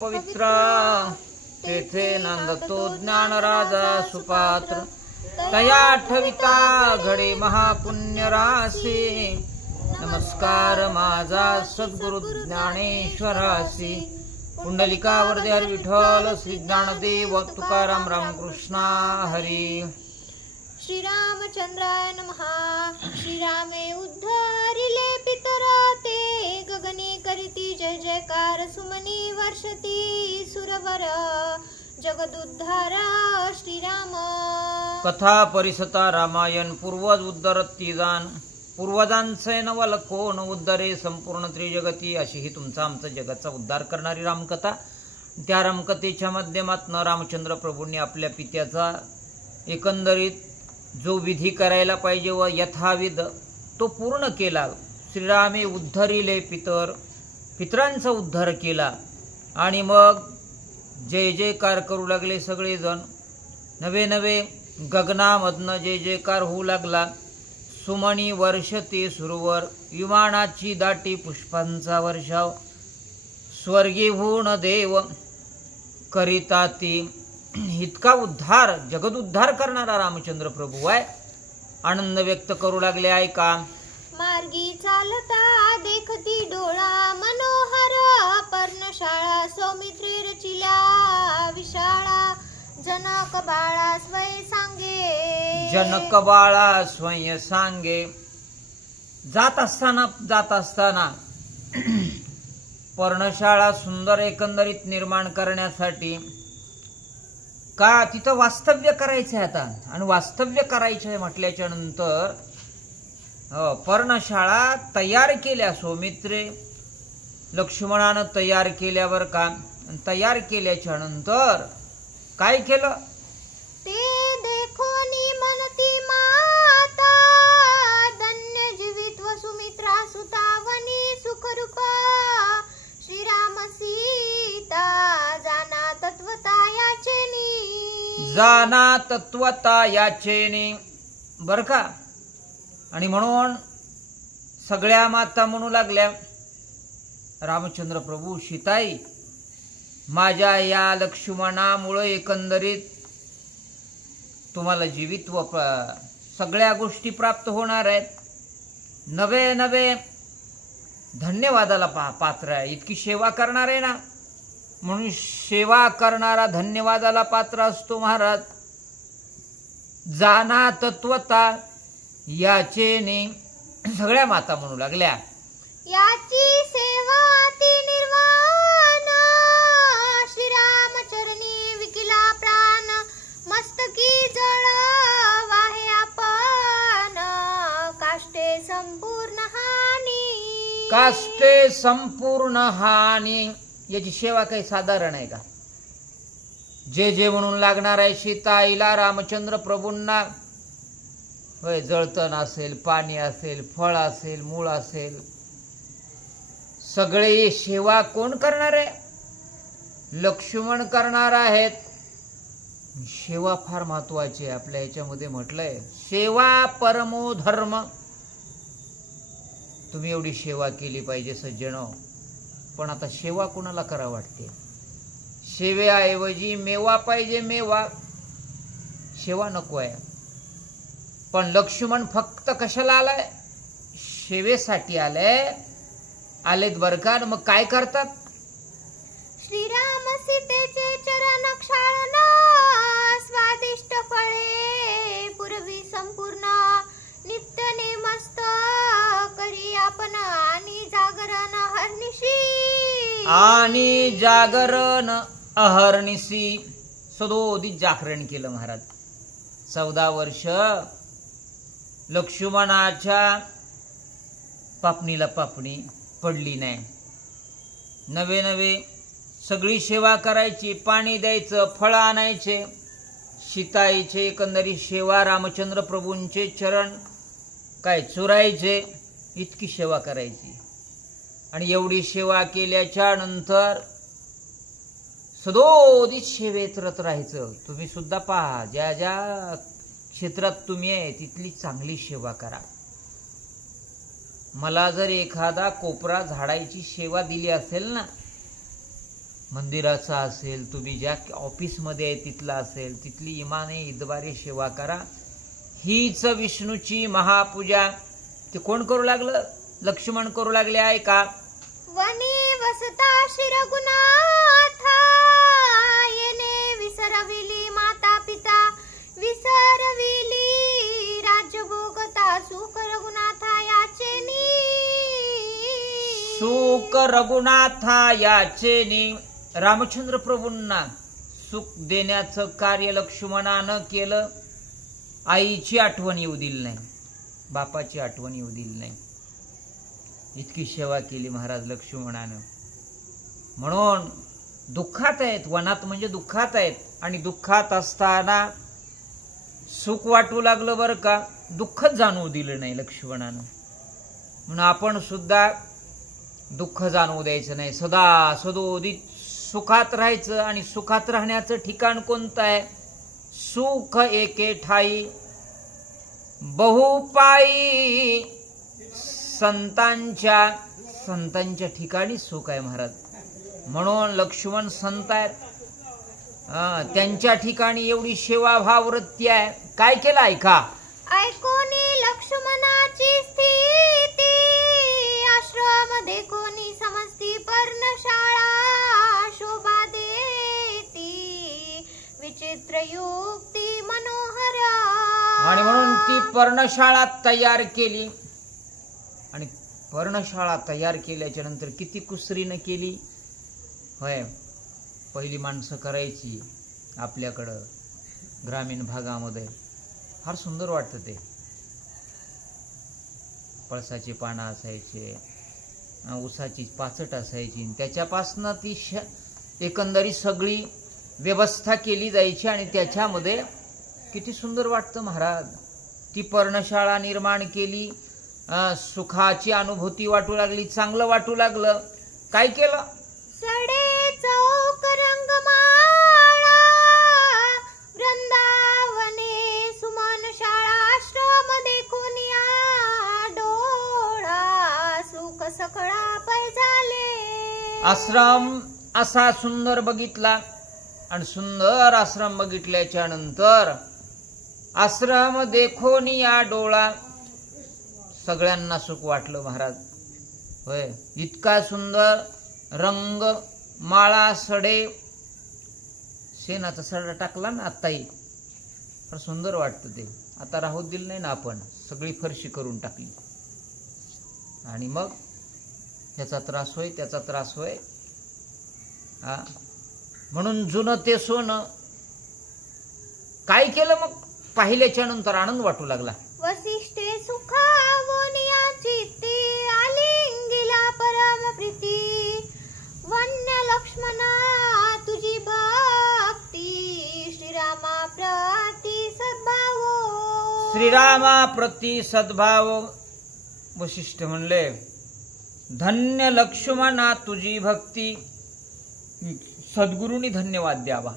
पवित्र तेथे नंदतो ज्ञान राजा सुपात्र तया ठविता घडे महापुण्य रासी। नमस्कार माझा सद्गुरु ज्ञानेश्वरासी। पुंडलिकावरदे हरी विठ्ठल श्री ज्ञानदेव तुकाराम रामकृष्ण हरी। श्रीरामचंद्राय नमः। श्रीरामे उद्धारिले पितरा ते गगने करीती जय जयकार सुमनी वर्षती सुरवर जगदुद्धारा श्रीराम। कथा परिसता रामायण पूर्वज उद्धरती जाण पूर्वजांचे नवल कोण उद्धरे संपूर्ण त्रिजगती। अशी ही तुमचा आमचा जगाचा उद्धार करणारी रामकथा। त्या रामकथेच्या माध्यमातून रामचंद्र प्रभूंनी आपल्या पित्याचा एकंदरीत जो विधी करायला पाहिजे व यथाविध तो पूर्ण केला। श्रीरामे उद्धरिले पितरांचा उद्धार केला आणि मग जय जयकार करू लागले सगळेजण। नवे नवे गगनामधनं जय जयकार होऊ लागला। सुमणी वर्षते सुरवर विमानाची दाटी पुष्पांचा वर्षाव। स्वर्गीहून देव करिता ती। इतका उद्धार जगदुद्धार करणारा रामचंद्र प्रभू आहे। आनंद व्यक्त करू लागले ऐका। मार्गी चालता देखती डोळा मनोहर पर्णशाळा सौमित्री रचिल्या विशाळा। जनक बाळा स्वय सांगे जनक बाळा स्वय सांगे। जात असताना पर्णशाळा सुंदर एकंदरीत निर्माण करण्यासाठी का तिथं वास्तव्य करायचं आहे आता। आणि वास्तव्य करायचं आहे म्हटल्याच्या नंतर पर्णशाळा तयार केल्या सौमित्रे लक्ष्मणानं तयार केल्यावर का तयार केल्याच्या नंतर काय केलं ते देखोनी मनती माता धन्य जीवित्व सुमित्रा सुतावनी सुखरूपा। श्रीराम सीता जाना तत्वता याचेनी जाना तत्वता याचेनी बर का। आणि म्हणून सगळ्या माता म्हणू लागल्या रामचंद्र प्रभू सीताई माझ्या या लक्ष्मणामुळे एकंदरीत तुम्हाला जीवित्व सगळ्या गोष्टी प्राप्त होणार आहेत। नवे नवे धन्यवादाला पात्र आहे। इतकी सेवा करणार आहे ना म्हणून सेवा करणारा धन्यवादाला पात्र असतो महाराज। जाना तत्वता याचेने सगळ्या माता म्हणू लागल्या याची सेवा ती निर्वाण। श्रीरामचरणी विकिला प्राण मस्तकी जळ वाहे आपण। काष्टे संपूर्ण हानी काष्टे संपूर्ण हानी। याची सेवा काही साधारण आहे का। जे जे म्हणून लागणार आहे सीताईला रामचंद्र प्रभूंना होय जळतण असेल पाणी असेल फळ असेल मूळ असेल सगळे सेवा कोण करणार आहे लक्ष्मण करणार आहेत। सेवा फार महत्वाची आहे। आपल्या याच्यामध्ये म्हटलंय सेवा परमो धर्म। तुम्ही एवढी सेवा केली पाहिजे सज्जनो। पण आता सेवा कोणाला करा वाटते सेवेऐवजी मेवा पाहिजे मेवा सेवा नको आहे। पण लक्ष्मण फक्त कशाला आलाय सेवेसाठी आलेत बर का। मग काय करतात श्रीराम सीतेचे चरण क्षाळन स्वादिष्ट फळे पूर्वी संपूर्ण नित्य नेमस्त करी आपण। आणि जागरण अहर्निशी सदोदित जागरण केलं महाराज। 14 वर्ष लक्ष्मणाच्या पापणीला पापणी पडली नाही। नवे नवे सगळी सेवा करायची पाणी द्यायचं फळ आणायचे सीताईचे एकंदरीत सेवा रामचंद्र प्रभूंचे चरण काय चुरायचे इतकी सेवा करायची। आणि एवढी सेवा केल्याच्या नंतर सदोदित सेवेत रत राहायचं। तुम्ही सुद्धा पहा ज्या ज्या क्षेत्रात तुम्ही आहे तिथली चांगली सेवा करा। मला जर एखादा कोपरा झाडायची सेवा दिली असेल ना मंदिराचं असेल, तुम्ही ज्या ऑफिसमध्ये आहे तिथला असेल, तिथली इमाने ईदवारे सेवा करा. हीच विष्णूची महापूजा. ते कोण करू लागलं? लक्ष्मण करू लागले आहे का? वनी वसता श्री रघुनाथा येणे विसरविली माता पिता विसरविली राज्य भोगता सुख रघुनाथा याचेनी. सुख रघुनाथा याचेनी. रामचंद्र प्रभूंना सुख देण्याचं कार्य लक्ष्मणानं केलं. आईची आठवण येऊ दिली नाही, बापाची आठवण येऊ दिली नाही. इतकी सेवा केली महाराज लक्ष्मणानं. म्हणून दुःखात आहेत, वनात म्हणजे दुःखात आहेत, आणि दुःखात असताना सुख वाटू लागलं बरं का, दुःखच जाणवू दिलं नाही लक्ष्मणानं. म्हणून आपण सुद्धा दुःख जाणवू द्यायचं नाही, सदा सदोदित सुखात राहायचं. आणि सुखात राहण्याचं ठिकाण कोणतं आहे? सुख एके ठाई बहुपाई. संतांच्या ठिकाणी सुख आहे महाराज. म्हणून लक्ष्मण संत आहेत, त्यांच्या ठिकाणी एवढी सेवाभाव वृत्ती आहे. काय केलं ऐका. ऐकोनी लक्ष्मणाची स्थिती आश्रम देखोनी समजती पर्णशाळा शोभा देती विचित्र युक्ती मनोहर. आणि म्हणून ती पर्णशाळा तयार केली. आणि पर्णशाळा तयार केल्याच्या नंतर किती कुसरीनं केली होय. पहिली माणसं करायची आपल्याकडं ग्रामीण भागामध्ये, फार सुंदर वाटतं ते. पळसाची पानं असायचे, ऊसाची पाचट असायची, त्याच्यापासनं ती एकंदरीत सगळी व्यवस्था केली जायची. आणि त्याच्यामध्ये किती सुंदर वाटतं महाराज. ती पर्णशाळा निर्माण केली. सुखाची अनुभूती वाटू लागली, चांगलं वाटू लागलं. काय केलं? सडे चौक रंगमाळा वृंदावने सुमन शाळा आश्रम देखुनिया डोळा सुख सखळा पै झाले. आश्रम असा सुंदर बघितला. आणि सुंदर आश्रम बघितल्याच्या नंतर आश्रम देखोनिया डोळा. सगळ्यांना सुख वाटलं महाराज होय. इतका सुंदर रंग माळा सडे. शेणाचा सडा टाकला ना आत्ताही, फार सुंदर वाटतं ते. आता राहू दिलं नाही ना आपण, सगळी फरशी करून टाकली. आणि मग त्याचा त्रास होय, त्याचा त्रास होय. म्हणून जुनं ते सोनं. काय केलं मग? पाहिल्याच्या नंतर आनंद वाटू लागला. वसिष्ठे सुखावोनिया चित्ती आलिंगिला परम प्रीती वन्य लक्ष्मणा तुझी भक्ती श्रीरामा प्रती सद्भाव. श्रीरामा प्रती सद्भाव. वसिष्ठ म्हणले धन्य लक्ष्मणा तुझी भक्ती. सद्गुरूंनी धन्यवाद द्यावा.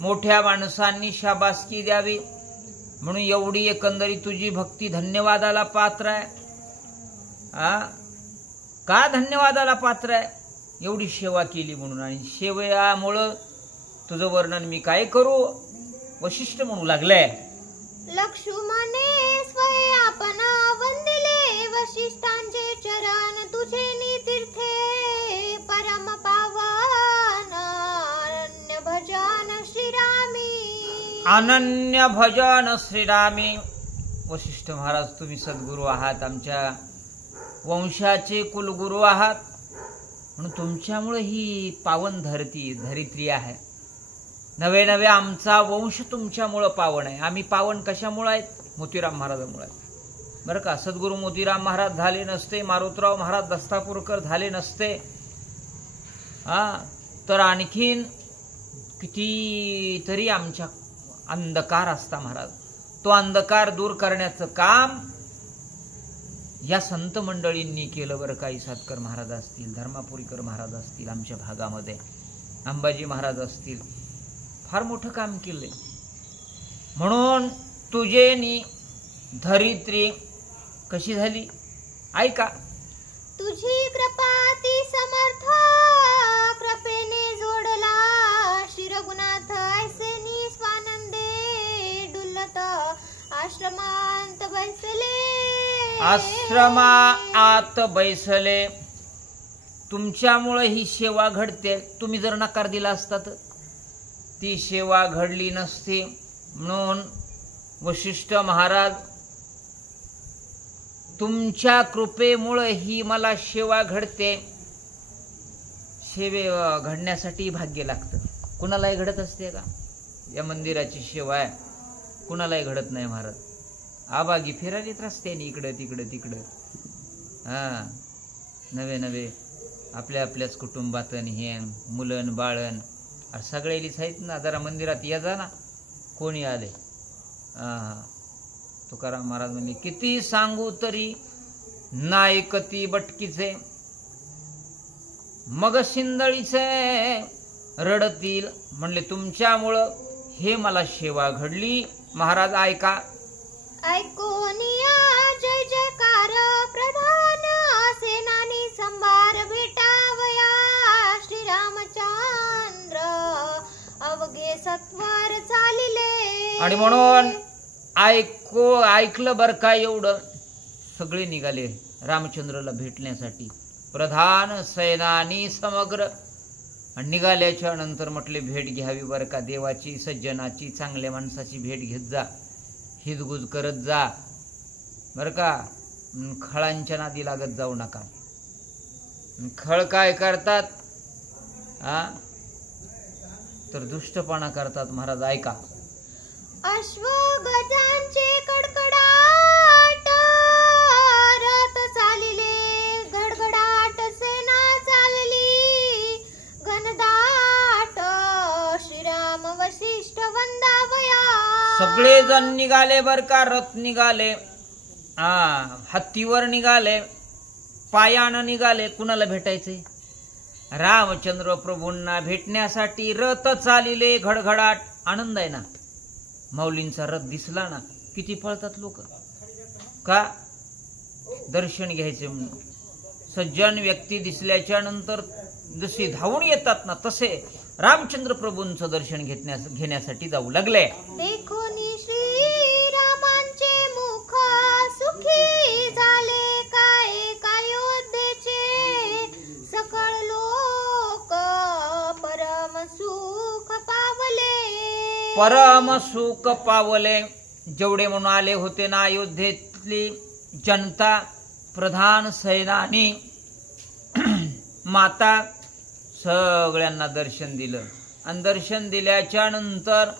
मोठ्या माणसांनी शाबासकी द्यावी. म्हणून एवढी एकंदरीत तुझी भक्ती धन्यवादाला पात्र आहे. का धन्यवादाला पात्र आहे? एवढी सेवा केली म्हणून. आणि सेवेमुळं तुझं वर्णन मी काय करू? वशिष्ठ म्हणू लागले. लक्ष्मणे स्वय आपण वंदिले वशिष्ठांचे चरण तुझे तीर्थे परम पावन अनन्य भजन श्रीरामी. अनन्य भजन श्रीरामी. वशिष्ठ महाराज तुम्ही सद्गुरू आहात, आमच्या वंशाचे कुलगुरू आहात. म्हणून तुमच्यामुळे ही पावन धरित्री आहे. नवे नवे आमचा वंश तुमच्यामुळं पावन आहे. आम्ही पावन कशामुळे आहेत? मोतीराम महाराजांमुळे. बरं का, सद्गुरू मोतीराम महाराज झाले नसते, मारुतराव महाराज दस्तापूरकर झाले नसते, तर आणखीन कितीतरी आमच्या अंधकार असता महाराज. तो अंधकार दूर करण्याचं काम या संत मंडळींनी केलं बरं का. सातकर महाराज असतील, धर्मापुरीकर महाराज असतील, आमच्या भागामध्ये अंबाजी महाराज असतील, फार मोठं काम केलंय. म्हणून तुझेनी धरित्री कशी झाली ऐका. तुझी कृपा ती समर्थ आश्रमा आत बैसले. तुमच्यामुळे ही सेवा घडते. तुम्ही जर नकार दिला असता तर ती सेवा घडली नसती. म्हणून वशिष्ठ महाराज, तुमच्या कृपेमुळे ही मला सेवा घडते. सेवे घडण्यासाठी भाग्य लागतं. कुणालाही घडत असते का? या मंदिराची सेवा आहे, कुणालाही घडत नाही महाराज. आबागी फिरालीत रस्त्याने इकडं तिकडं तिकडं. हा, नवे नवे आपल्या आपल्याच कुटुंबातन हे मुलन बाळन सगळेलीच आहेत ना. जरा मंदिरात या जा ना, कोणी आले. तुकाराम महाराज म्हणले, किती सांगू तरी नायकती बटकीचे, मग शिंदळीचे रडतील. म्हणले तुमच्यामुळं हे मला सेवा घडली. महाराज ऐका. ऐकोनिया जय जयकार प्रधान सेनानी संभार भेटावया. श्रीरामचंद्र अवघे सत्वर चालिले. आणि म्हणून ऐकलं बर का. एवढं सगळे निघाले रामचंद्रला भेटण्यासाठी. प्रधान सेनानी समग्र. आणि निघाल्याच्या नंतर म्हटले भेट घ्यावी बर का. देवाची, सज्जनाची, चांगल्या माणसाची भेट घेत जा, हिजगुज करत जा बर का. खळांच्या नादी लागत जाऊ नका. खळ काय करतात तर दुष्टपणा करतात. महाराज ऐका. अश्वगजांचे कडकडाट रथ चालिले. गडगडाट सेना चालली घनदाट. श्रीराम वशिष्ठ वंदावया. सगळे जण निघाले बर का. रथ निघाले, हत्तीवर निघाले, पायानं निघाले. कुणाला भेटायचे? रामचंद्र प्रभूंना भेटण्यासाठी. रथ चालिले घडघडाट. आनंद आहे ना. माऊलींचा रथ दिसला ना, किती पळतात लोक का? दर्शन घ्यायचे म्हणून. सज्जन व्यक्ती दिसल्याच्या नंतर जसे धावून येतात ना, तसे रामचंद्र प्रभूंचं दर्शन घेण्यासाठी जाऊ लागले. देखोनी श्रीरामांचे मुख सुखी झाले. काय कायोध्येचे सकळ लोक परम सुख पावले. परम सुख पावले. जेवढे म्हणून आले होते ना अयोध्येतली जनता, प्रधान सेनानी, माता, सगळ्यांना दर्शन दिलं. आणि दर्शन दिल्याच्या नंतर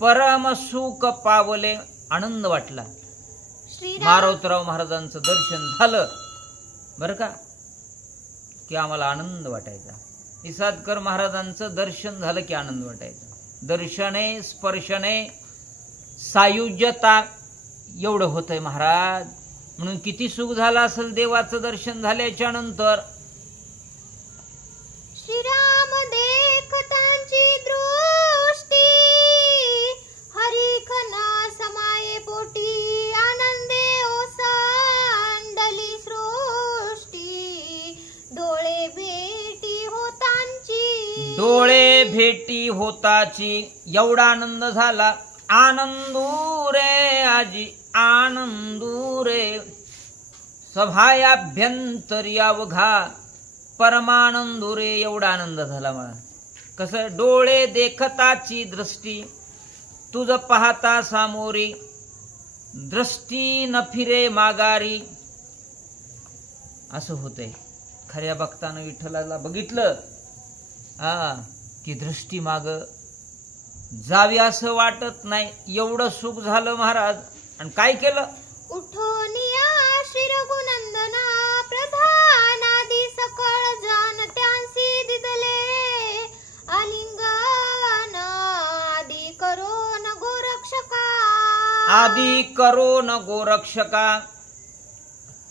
परम सुख पावले. आनंद वाटला. मारोतराव महाराजांचं दर्शन झालं बर का, की आम्हाला आनंद वाटायचा. इसादकर महाराजांचं दर्शन झालं की आनंद वाटायचा. दर्शने स्पर्शने सायुज्यता एवढं होतंय महाराज. म्हणून किती सुख झालं असेल देवाचं दर्शन झाल्याच्या नंतर. श्रीराम देखतांची दृष्टी हरिखना समाये पोटी. आनंदे ओसांडली सृष्टी डोळे भेटी होतांची. डोळे भेटी होताची. एवढा आनंद झाला. आनंदू रे आजी आनंदू रे. सभायाभ्यंतरी अवघा परमानंदू रे. एवढा आनंद झाला मला. कसं? डोळे देखताची दृष्टी, तुझ पाहता सामोरी. दृष्टी न फिरे माघारी. असं होतंय. खऱ्या भक्तानं विठ्ठलाला बघितलं की दृष्टी माग जावी असं वाटत नाही. एवढं सुख झालं महाराज. आणि काय केलं? उठोनिया शिरगुनंदना प्रधानादी सकळ जन त्यांसी दिदले. आलिंगन आदी करो न गोरक्षका. आदी करो न गोरक्षका.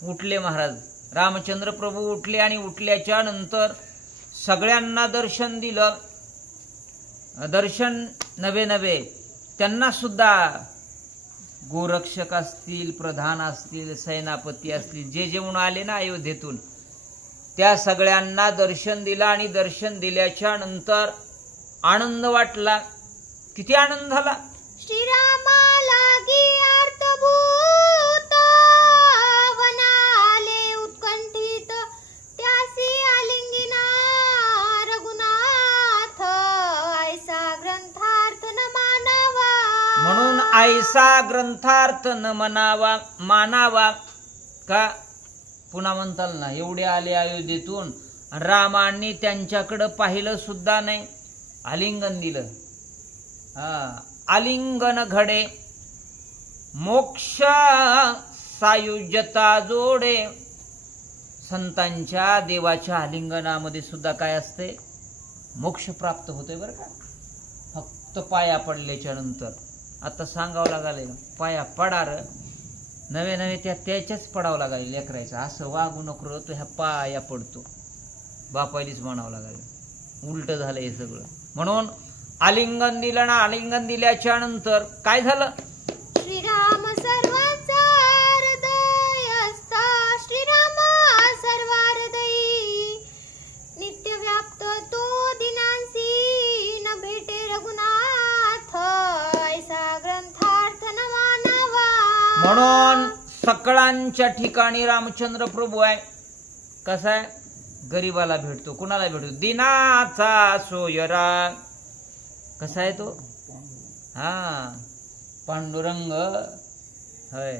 उठले महाराज. रामचंद्र प्रभू उठले आणि उठल्याच्या नंतर सगळ्यांना दर्शन दिलं. दर्शन नवे नवे. त्यांना सुद्धा गोरक्षक असतील, प्रधान असतील, सेनापती असतील, जे जे म्हणून आले ना अयोध्येतून, त्या सगळ्यांना दर्शन दिलं. आणि दर्शन दिल्याच्या नंतर आनंद वाटला. किती आनंद झाला. श्रीरामा लागी अर्थभूत ऐसा ग्रंथार्थ न मनावा मानावा का. पुन्हा म्हणताल ना, एवढे आले अयोध्येतून, रामांनी त्यांच्याकडे पाहिलं सुद्धा नाही, आलिंगन दिलं. आलिंगन घडे मोक्ष सायुज्यता जोडे. संतांच्या देवाच्या आलिंगनामध्ये सुद्धा काय असते, मोक्ष प्राप्त होते बरं का. फक्त पाया पडल्याच्या नंतर. आता सांगावं लागले, पाया पडार नवे नवे त्याच्याच पडावं लागले लेकरायचं. असं वागू नको तो ह्या पाया पडतो, बापायलीच म्हणावं लागले. उलट झालं हे सगळं. म्हणून आलिंगन दिलं ना. आलिंगन दिल्याच्या नंतर काय झालं, श्रीराम सर्वांचा हृदयस्थ, श्रीराम सर्वाहृदयी, नित्य व्याप्त तो दिनांसी, न भेटे रघुनाथ, ऐसा ग्रंथार्थ न मानावा. म्हणून सकळांच्या ठिकाणी रामचंद्र प्रभू आहे. कसा आहे, गरीबाला भेटतो. कुणाला भेटतो, दिनाचा सोयरा. कसा आहे तो, पांडुरंग होय.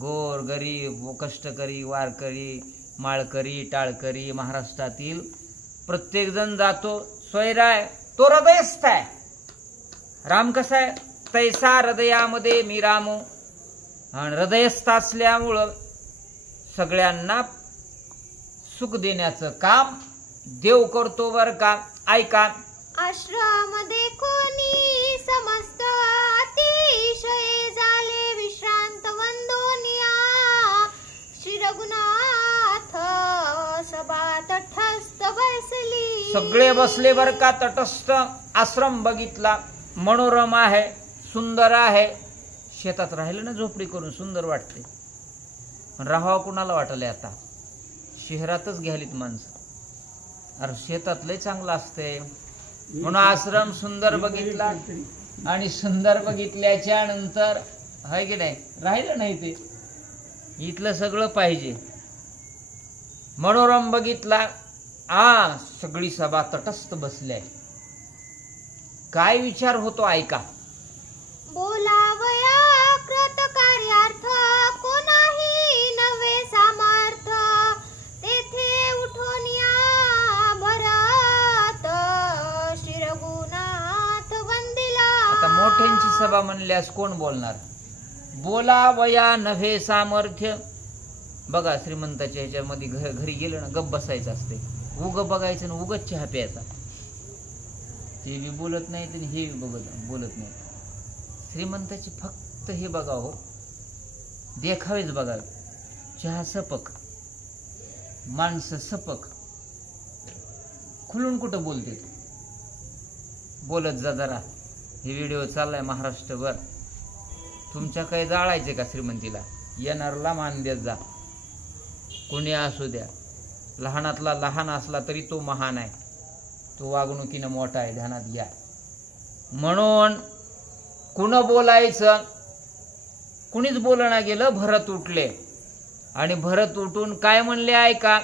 गोर गरीब कष्टकरी वारकरी माळकरी टाळकरी महाराष्ट्रातील प्रत्येक जण जातो. सोयरा आहे तो, हृदयस्थ आहे. राम कसा आहे, तैसा हृदयामध्ये मी रामू. आणि हृदयस्थ असल्यामुळं सगळ्यांना सुख देण्याचं काम देव करतो बर का. ऐका, आश्रम देखोनी समस्त अतिशय झाले विश्रांत वंदोनिया, श्री रघुनाथ सभा तटस्थ बसली. सगळे बसले बर का तटस्थ. आश्रम बघितला, मनोरम आहे, सुंदर आहे. शेतात राहिलं ना झोपडी करून, सुंदर वाटते. पण राहावं कुणाला वाटले आता, शहरातच घ्यालीत माणसं. अरे शेतात लय चांगलं असते. म्हणून आश्रम सुंदर बघितला. आणि सुंदर बघितल्याच्या नंतर हाय की नाही, राहिलं नाही ते. इथलं सगळं पाहिजे. मनोरम बघितला. सगळी सभा तटस्थ बसल्या. काय विचार होतो ऐका, बोलावया कृत कार्यार्थ, कोणाही नवे सामर्थ, तेथे उठून या भरत, श्री रघुनाथ वंदिला. आता मोठ्यांची सभा म्हणल्यास कोण बोलणार, बोलावया नव्हे सामर्थ्य. बघा श्रीमंताच्या ह्याच्यामध्ये घरी गेलं ना, गप बसायचं असते. उग बघायचं ना, उगच चहा प्यायचा. ते बी बोलत नाहीत आणि हे बी बोलत नाही. श्रीमंताची फक्त हे बघा हो, देखावेच बघा. चहा सपक, माणसं सपक, खुलून कुठं बोलते. बोलत जा जरा. हे व्हिडिओ चाललाय महाराष्ट्रभर. तुमच्या काही जाळायचे का श्रीमंतीला, येणारला मान देत जा. कोणी असू द्या, लहानातला लहान असला तरी तो महान आहे, तो वागणुकीनं मोठा आहे, ध्यानात घ्या. म्हणून कुण बोलायचं, कुणीच बोलणं गेलं. भरत उठले आणि भरत उठून काय म्हणले ऐका,